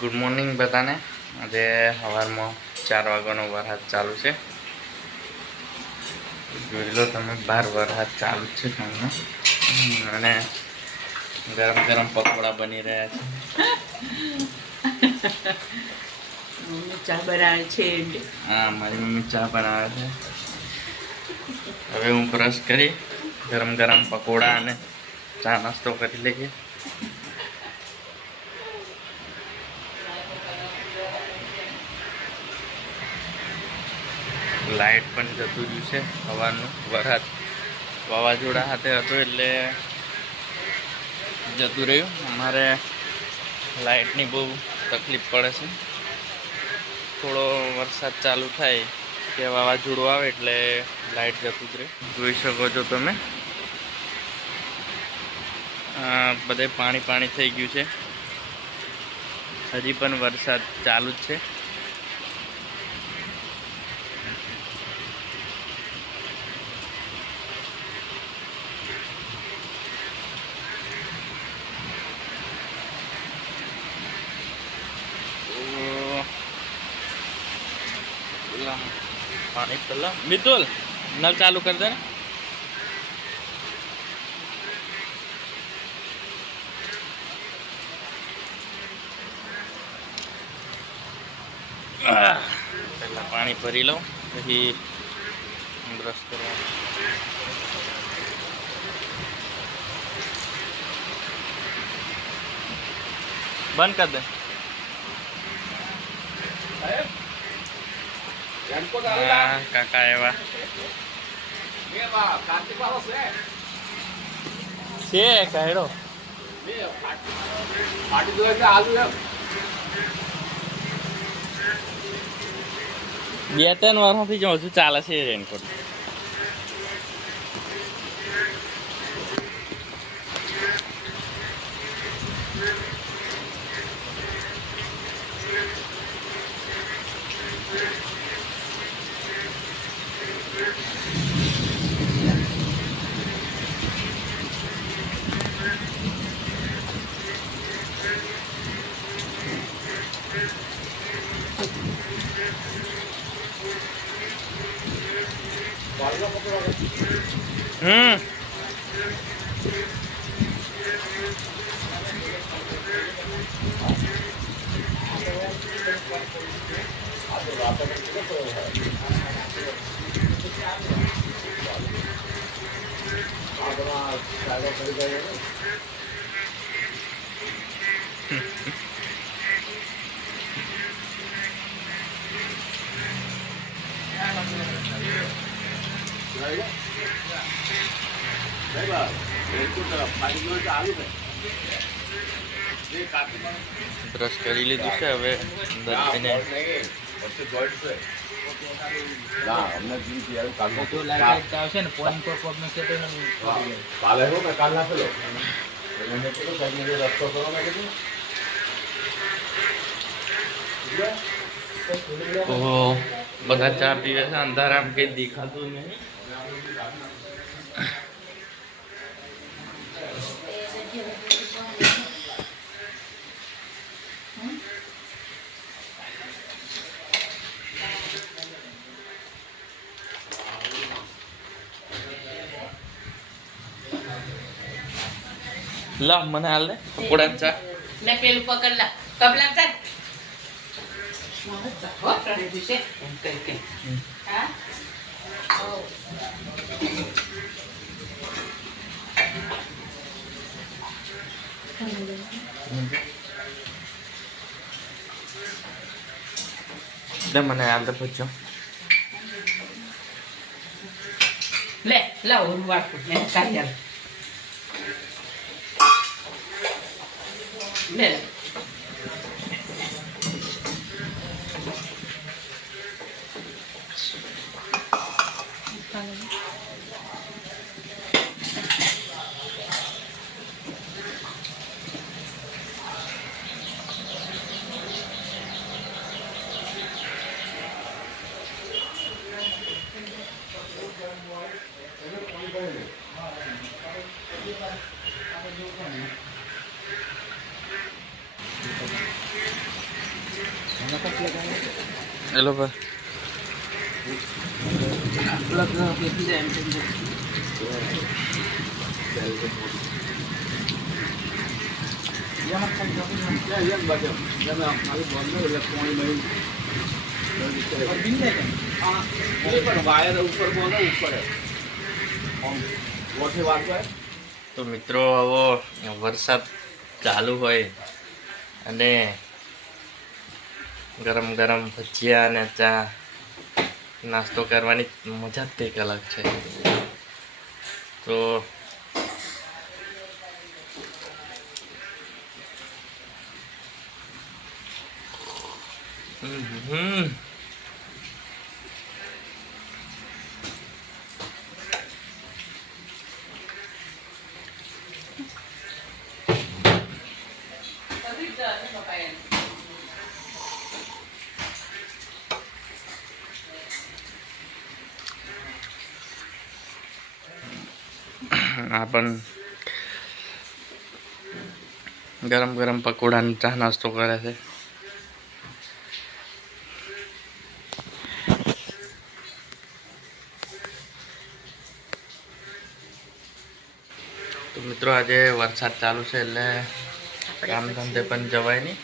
Good morning બધાને. આજે સવારમાં 4 વાગ્યાનો વરસાદ ચાલુ છે. જોઈ લો તમે, 12 વરસાદ ચાલુ છે સામે. અને ગરમ ગરમ પકોડા બની રહ્યા છે. મમ્મી ચા બનાવે છે. હા, મારી મમ્મી ચા બનાવે છે. હવે હું બ્રશ કરી ગરમ ગરમ પકોડા અને ચા નાસ્તો કરી લઈએ. લાઇટ પણ જતું રહ્યું છે. સવારનું વરસાદ વાવાઝોડા સાથે હતું એટલે જતું રહ્યું. અમારે લાઇટની બહુ તકલીફ પડે છે. થોડો વરસાદ ચાલુ થાય કે વાવાઝોડું આવે એટલે લાઇટ જતું જ રહે. જોઈ શકો છો તમે, બધે પાણી પાણી થઈ ગયું છે. હજી પણ વરસાદ ચાલુ જ છે. पानी चला मितुल, नल चालू कर देना. પહેલા પાણી ભરી લઉં પછી બ્રશ કરવા. બંધ કર દે. કાકા એવા છે કાઢો. બે ત્રણ વર્ષથી જ હજુ ચાલે છે રેનકોટ. બ્રશ કરી લીધું છે. હવે અંદર જઈને બધા ચા પીવે છે. અંધારામ કઈ દેખાતું નહીં. લા મને હાલ દે પકોડા ચા. મેં પેલું પકડ લા કબલા ચાલ. હો પ્રણે દિશે કઈ હા ઓ દે મને હાલ દે પૂછો. લે લાવ હું વાટું મે કાઢ્યા લે. હેલો ભાઈ વાયર ઉપર બોલે ઉપર ગોઠે વાળતો તો મિત્રો હવે વરસાદ ચાલુ હોય અને ગરમ ગરમ ભજીયા અને ચા નાસ્તો કરવાની મજા જ કંઈક અલગ છે. તો આ પણ ગરમ ગરમ પકોડાની ચા નાસ્તો કરે છે. તો મિત્રો આજે વરસાદ ચાલુ છે એટલે કામ ધંધે પણ જવાય નહીં.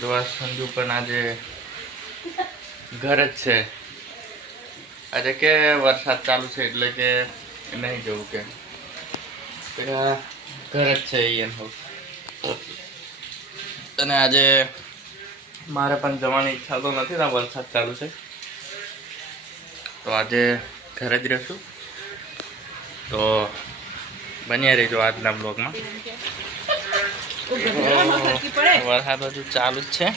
જોવા સંજુ પણ આજે ઘર જ છે. આજે કે વરસાદ ચાલુ છે એટલે કે નહીં જવું કે ઘર જ છે એનો. અને આજે મારે પણ જવાની ઈચ્છા તો નથી ને વરસાદ ચાલુ છે તો આજે ઘરે જ રહેશું. તો બન્યા રહેજો આજના બ્લોગમાં. વરસાદ હજુ ચાલુ જ છે.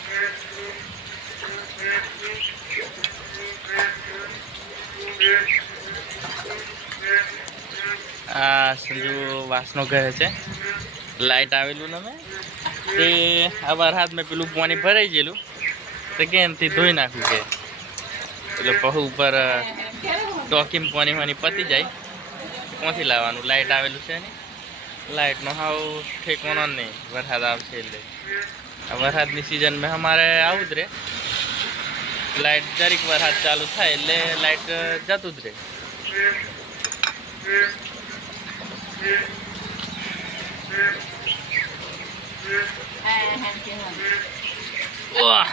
આ સંજુ વાસનો ઘરે છે. લાઈટ આવેલું ને મેં તે આ વરસાદ મેં પેલું પાણી ભરાઈ ગયેલું તો કે એનાથી ધોઈ નાખ્યું કે એટલે પહુ ઉપર ટોકીમાં પાણી વાણી પતી જાય ક્યાંથી લાવવાનું. લાઈટ આવેલું છે ને લાઈટનો હાવ ઠેકવાનો નહીં. વરસાદ આવશે એટલે આ વરસાદની સિઝનમાં અમારે આવું જ રહે. લાઈટ જરીક વરસાદ ચાલુ થાય એટલે લાઈટ જતું જ રહે. વાહ